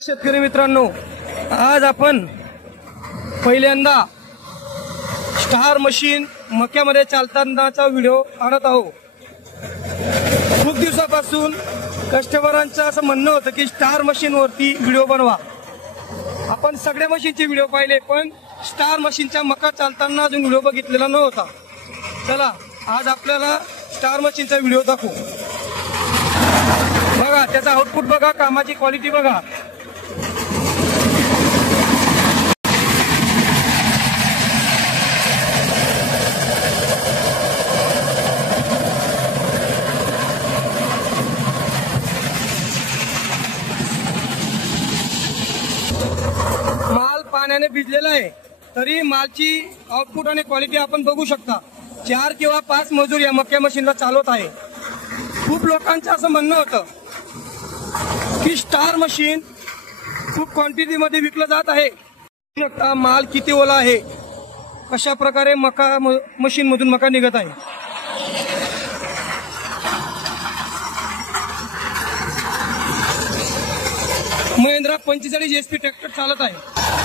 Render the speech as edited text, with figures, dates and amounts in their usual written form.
शेतकरी मित्रांनो, आज आपण पहिल्यांदा स्टार मशीन मक्यामध्ये चालतानाचा व्हिडिओ आणत आहोत। खूप दिवसापासून कस्टमरांचं असं म्हणणं होतं की स्टार मशीन वरती व्हिडिओ बनवा। आपण सगळ्या मशीनचे व्हिडिओ पाहिले, पण स्टार मशीनचा मका चालताना अजून व्हिडिओ बघितलेला नव्हता। चला आज आपल्याला स्टार मशीनचा व्हिडिओ दाखवू। बघा त्याचा आउटपुट बघा, कामाची क्वालिटी बघा। माल पाण्याने भिजलेला आहे, तरी मालची आउटपुट आणि क्वालिटी आपण बघू शकता। 4 किंवा 5 मजूर या मक्या मशीनला चालवत आहे। खूप लोकांचं असं म्हणणं होतं की स्टार मशीन खूप क्वांटिटी मध्ये विकलं जात आहे। माल किती ओला आहे, कशा प्रकारे मका मशीन मधून मका निघत आहे। महिंद्रा 45 HP ट्रॅक्टर चालत आहे।